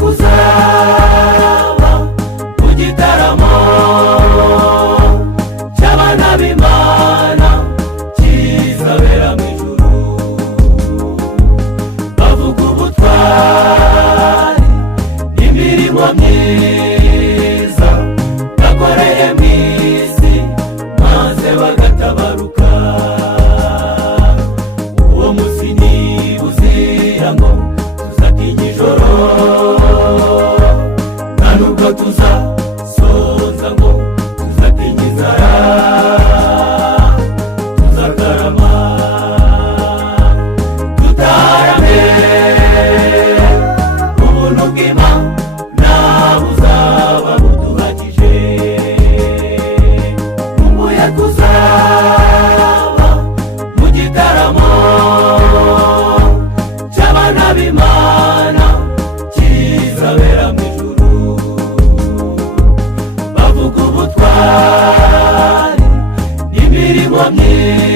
kuzaba mu gitaramo cy'abana b'Imana kizabera mu ijuru. Bavuga ubutwari n'imirimo myiza bakoreye mu isi maze bagatabaruka. Uwo munsi ntibuzira ngo tuzatinya ijoro, nta nubwo tuzasonza ngo tuzatinya inzara, tuzakarama dutarame. Ubuntu bw'Imana buzaba buduhagije. Nkumbuye kuzaba mu gitaramo cy'abana b'Imana kizabera mu ijuru. Bavuga ubutwari n'imirimo myiza